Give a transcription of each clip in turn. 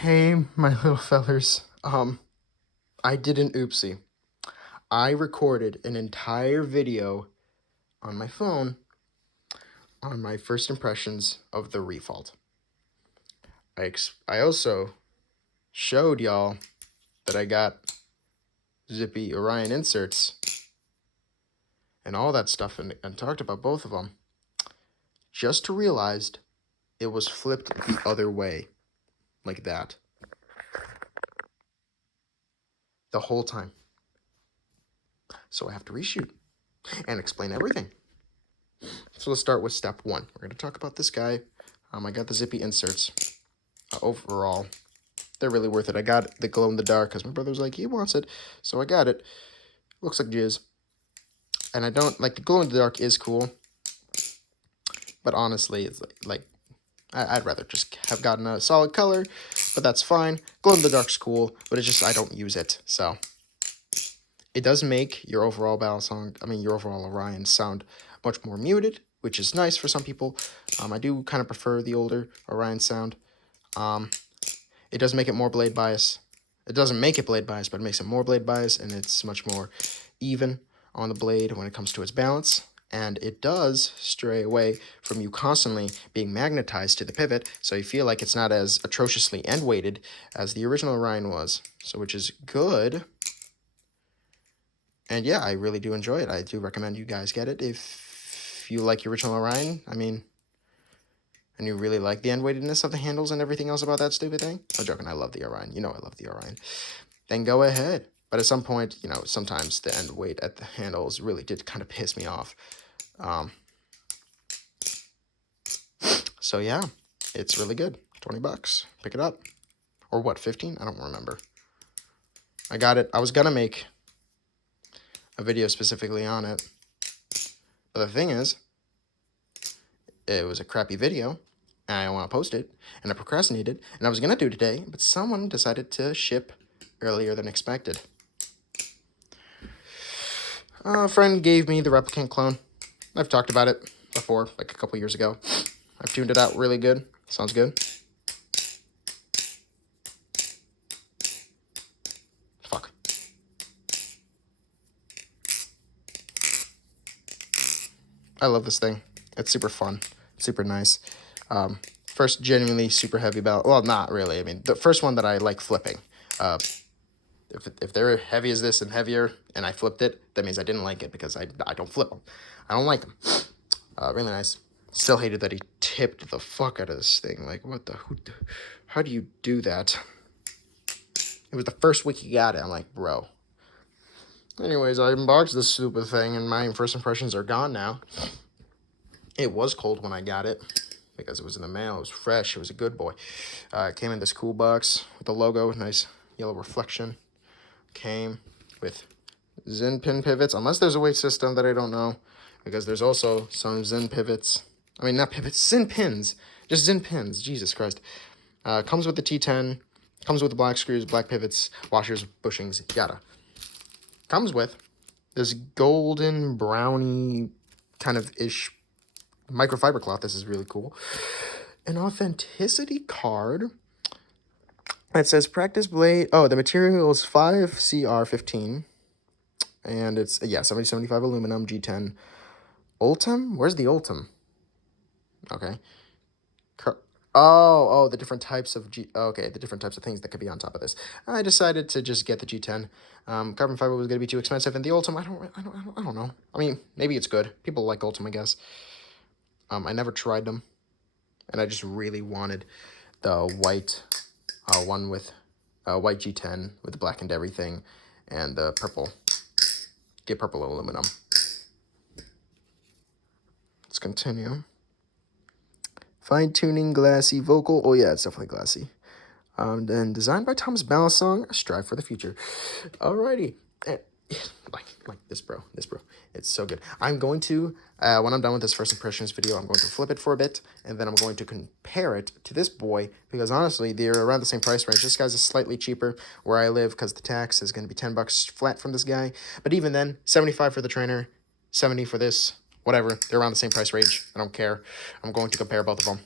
Hey, my little fellers. I did an oopsie. I recorded an entire video on my phone on my first impressions of the Refault. I also showed y'all that I got zippy Orion inserts and all that stuff and talked about both of them. Just to realize it was flipped the other way, like that, the whole time. So I have to reshoot and explain everything. So let's start with step one. We're going to talk about this guy. I got the zippy inserts. Overall, they're really worth it. I got the glow in the dark because my brother was like, he wants it. So I got it. Looks like jizz. And I don't, like, the glow in the dark is cool. But honestly, it's like I'd rather just have gotten a solid color. But that's fine. Glow in the dark's cool. But it's just, I don't use it. So it does make your overall your overall Orion sound much more muted, which is nice for some people. I do kind of prefer the older Orion sound. It does make it more blade bias. It doesn't make it blade bias, but it makes it more blade bias, and it's much more even on the blade when it comes to its balance. And it does stray away from you constantly being magnetized to the pivot, so you feel like it's not as atrociously end-weighted as the original Orion was, so which is good. And yeah, I really do enjoy it. I do recommend you guys get it if you like your original Orion. And you really like the end-weightedness of the handles and everything else about that stupid thing. I'm joking, I love the Orion. You know I love the Orion. Then go ahead. But at some point, sometimes the end weight at the handles really did kind of piss me off. So yeah, it's really good. $20. Pick it up. Or what, 15? I don't remember. I got it. I was going to make a video specifically on it. But the thing is, it was a crappy video. And I don't want to post it. And I procrastinated. And I was going to do it today. But someone decided to ship earlier than expected. A friend gave me the replicant clone. I've talked about it before, like a couple years ago. I've tuned it out really good. Sounds good. Fuck. I love this thing. It's super fun. It's super nice. First genuinely super heavy ballast. Well, not really. I mean, the first one that I like flipping. If they're heavy as this and heavier, and I flipped it, that means I didn't like it because I don't flip them. I don't like them. Really nice. Still hated that he tipped the fuck out of this thing. Like, what the? How do you do that? It was the first week he got it. I'm like, bro. Anyways, I unboxed this stupid thing, and my first impressions are gone now. It was cold when I got it because it was in the mail. It was fresh. It was a good boy. It came in this cool box with the logo, nice yellow reflection. Came with Zen pin pivots, unless there's a weight system that I don't know, because there's also some Zen pivots. I mean, not pivots, Zen pins. Just Zen pins. Jesus Christ. Comes with the T10. Comes with the black screws, black pivots, washers, bushings, yada. Comes with this golden brownie kind of ish microfiber cloth. This is really cool. An authenticity card. It says practice blade. Oh, the material is 5CR15. And it's, 7075 aluminum, G10. Ultim? Where's the Ultim? Okay. The different types of the different types of things that could be on top of this. I decided to just get the G10. Carbon fiber was going to be too expensive, and the Ultim, I don't know. I mean, maybe it's good. People like Ultim, I guess. I never tried them, and I just really wanted the white one with white G10 with the blackened everything, and the purple. Get purple aluminum. Let's continue. Fine-tuning glassy vocal. Oh yeah, it's definitely glassy. Then designed by Thomas Balisong. Strive for the future. Alrighty. Like this, bro. It's so good. I'm going to, when I'm done with this first impressions video, I'm going to flip it for a bit, and then I'm going to compare it to this boy, because honestly, they're around the same price range. This guy's is slightly cheaper where I live, because the tax is going to be $10 flat from this guy. But even then, 75 for the trainer, 70 for this, whatever. They're around the same price range. I don't care. I'm going to compare both of them.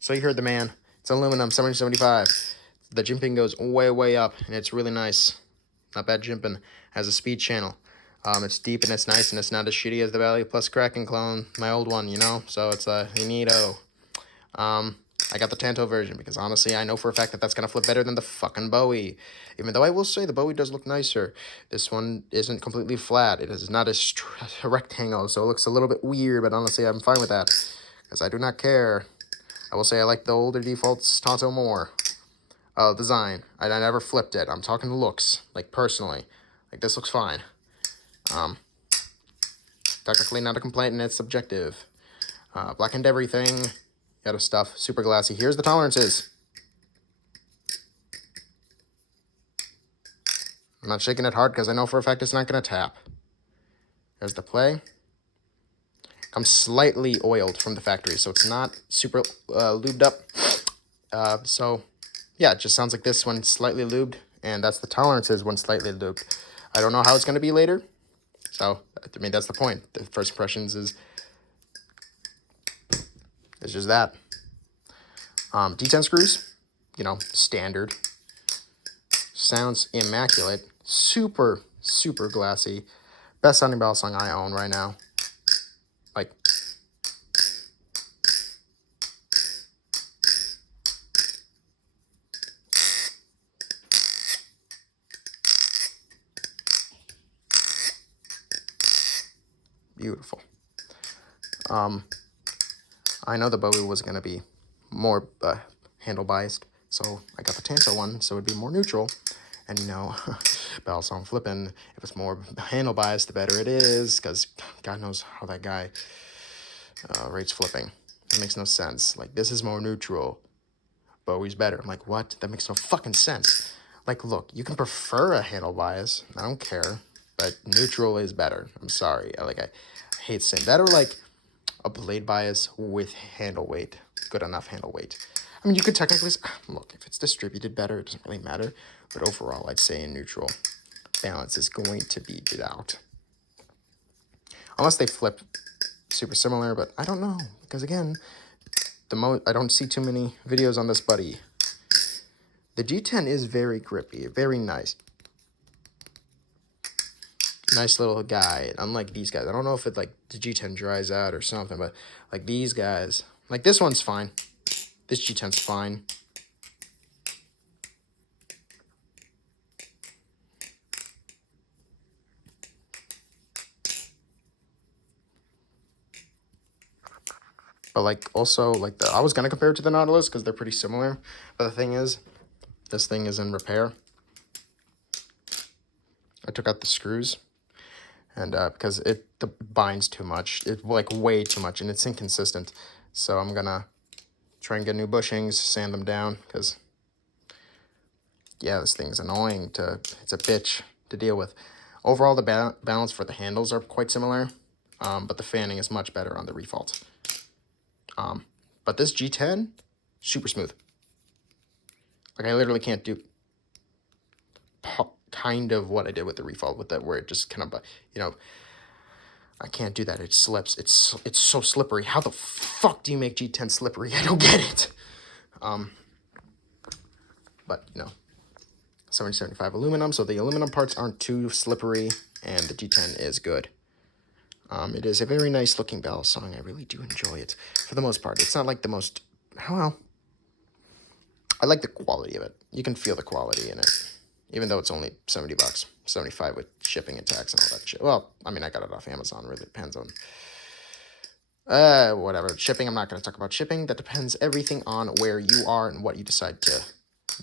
So you heard the man. It's aluminum, 775. The jimping goes way up, and it's really nice. Not bad jimping. Has a speed channel. It's deep and it's nice, and it's not as shitty as the Valley Plus Kraken clone, my old one, you know? So it's a neato. I got the Tanto version because honestly, I know for a fact that that's going to flip better than the fucking Bowie. Even though I will say the Bowie does look nicer. This one isn't completely flat. It is not a rectangle, so it looks a little bit weird, but honestly, I'm fine with that because I do not care. I will say I like the older defaults Tanto more. Design. I never flipped it. I'm talking looks, like personally. Like this looks fine. Technically not a complaint and it's subjective. Blackened everything. Got a stuff. Super glassy. Here's the tolerances. I'm not shaking it hard because I know for a fact it's not going to tap. There's the play. Comes slightly oiled from the factory, so it's not super lubed up. So, yeah, it just sounds like this one slightly lubed, and that's the tolerances when slightly lubed. I don't know how it's going to be later, so, I mean, that's the point. The first impressions is just that. D10 screws, you know, standard. Sounds immaculate. Super glassy. Best sounding Balisong I own right now. Like, beautiful. I know the Bowie was going to be more handle biased, so I got the Tanto one, so it'd be more neutral. And you know, Balisong flipping, if it's more handle biased, the better it is, because God knows how that guy rates flipping. It makes no sense. Like, this is more neutral. Bowie's better. I'm like, what? That makes no fucking sense. Like, look, you can prefer a handle bias. I don't care. But neutral is better. I'm sorry. I hate saying that. Or like a blade bias with handle weight. Good enough handle weight. I mean, you could technically say, look, if it's distributed better, it doesn't really matter. But overall, I'd say in neutral, balance is going to be beat out. Unless they flip super similar, but I don't know. Because again, I don't see too many videos on this buddy. The G10 is very grippy, very nice. Nice little guy, unlike these guys. I don't know if it, like, the G10 dries out or something, but, like, these guys, like, this one's fine. This G10's fine. But, like, also, like, I was going to compare it to the Nautilus because they're pretty similar. But the thing is, this thing is in repair. I took out the screws. And because it binds too much. It's, like, way too much. And it's inconsistent. So I'm going to try and get new bushings, sand them down. Because, yeah, this thing's annoying it's a bitch to deal with. Overall, the balance for the handles are quite similar. But the fanning is much better on the Refault. But this G10, super smooth. Like, I literally can't do kind of what I did with the Refault with that, where it just kind of, you know, I can't do that. It slips. It's so slippery. How the fuck do you make G10 slippery? I don't get it. But, you know, 775 aluminum, so the aluminum parts aren't too slippery, and the G10 is good. It is a very nice looking Balisong. I really do enjoy it for the most part. It's not like the most, well, I like the quality of it. You can feel the quality in it, even though it's only $70, 75 with shipping and tax and all that shit. Well, I mean, I got it off Amazon. Really depends on, whatever. Shipping, I'm not going to talk about shipping. That depends everything on where you are and what you decide to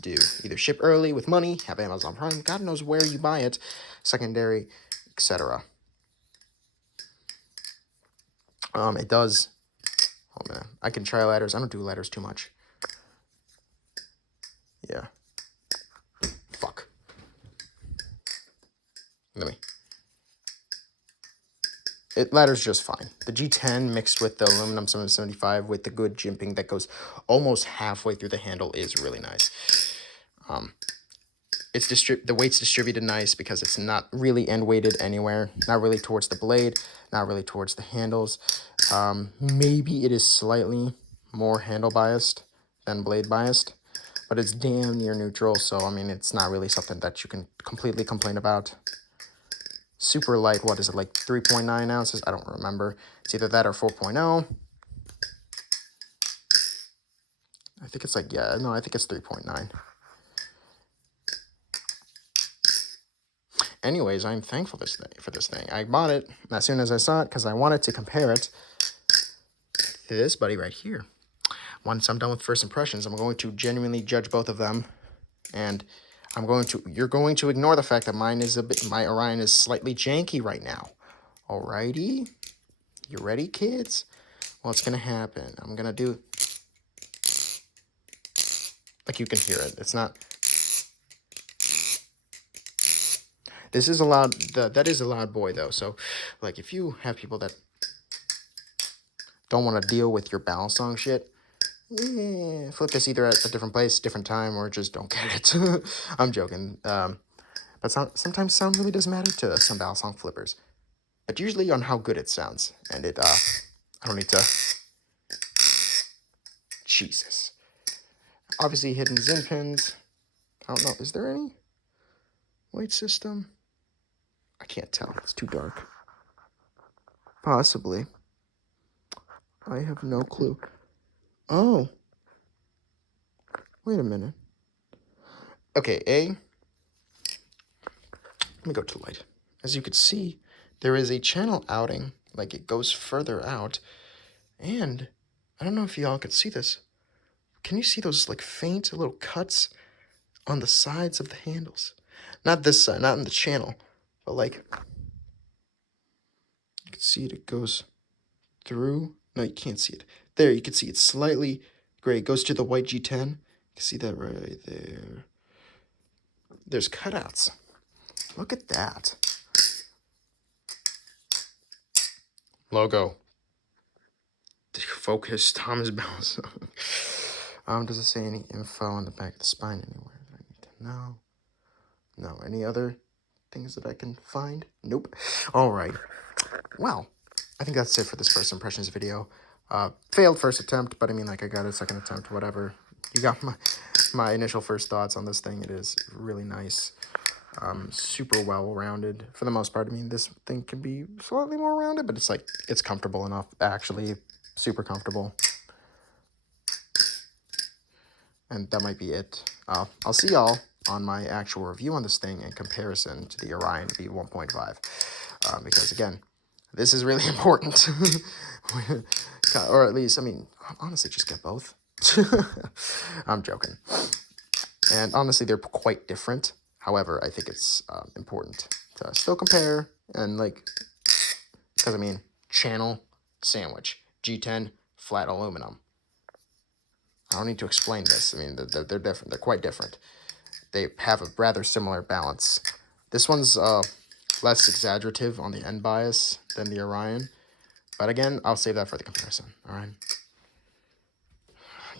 do. Either ship early with money, have Amazon Prime, God knows where you buy it, secondary, etc. It does, oh man, I can try ladders. I don't do ladders too much. Yeah. Fuck. Ladder's just fine. The G10 mixed with the aluminum 775 with the good jimping that goes almost halfway through the handle is really nice. The weight's distributed nice because it's not really end weighted anywhere. Not really towards the blade, not really towards the handles. Maybe it is slightly more handle biased than blade biased, but it's damn near neutral, so I mean, it's not really something that you can completely complain about. Super light, what is it, like 3.9 ounces? I don't remember. It's either that or 4.0. I think it's like, yeah, no, I think it's 3.9. Anyways, I'm thankful for this thing. I bought it as soon as I saw it because I wanted to compare it to this buddy right here. Once I'm done with first impressions, I'm going to genuinely judge both of them, and you're going to ignore the fact that my Orion is slightly janky right now. Alrighty, you ready, kids? What's gonna happen? I'm gonna do, like, you can hear it. It's not. This is a loud. That is a loud boy though. So, like, if you have people that don't want to deal with your Balisong shit, flip this either at a different place, different time, or just don't get it. I'm joking. But sometimes sound really does matter to some Balisong flippers. But usually on how good it sounds. And I don't need to... Jesus. Obviously hidden Zin pins. I don't know, is there any? Weight system? I can't tell, it's too dark. Possibly. I have no clue. Oh. Wait a minute. Okay, let me go to light. As you can see, there is a channel outing, like it goes further out, and I don't know if y'all can see this. Can you see those like faint little cuts on the sides of the handles? Not this side, not in the channel, but like, you can see it goes through. No, you can't see it. There, you can see it's slightly gray. It goes to the white G10. You can see that right there. There's cutouts. Look at that. Logo. Focus, Thomas Balisong. Does it say any info on the back of the spine anywhere that I need to know? No. Any other things that I can find? Nope. All right. Well, I think that's it for this first impressions video. Failed first attempt, but I mean, like, I got a second attempt, whatever. You got my initial first thoughts on this thing. It is really nice. Super well-rounded for the most part. I mean, this thing can be slightly more rounded, but it's comfortable enough, actually. Super comfortable. And that might be it. I'll see y'all on my actual review on this thing in comparison to the Orion V1.5. Because, again, this is really important. Or at least, I mean, honestly, just get both. I'm joking. And honestly, they're quite different. However, I think it's important to still compare. And, like, because, I mean, channel, sandwich, G10, flat aluminum. I don't need to explain this. I mean, they're different. They're quite different. They have a rather similar balance. This one's less exaggerative on the end bias than the Orion. But again, I'll save that for the comparison. All right.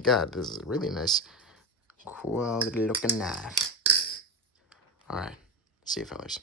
God, this is a really nice quality looking knife. All right. See you, fellas.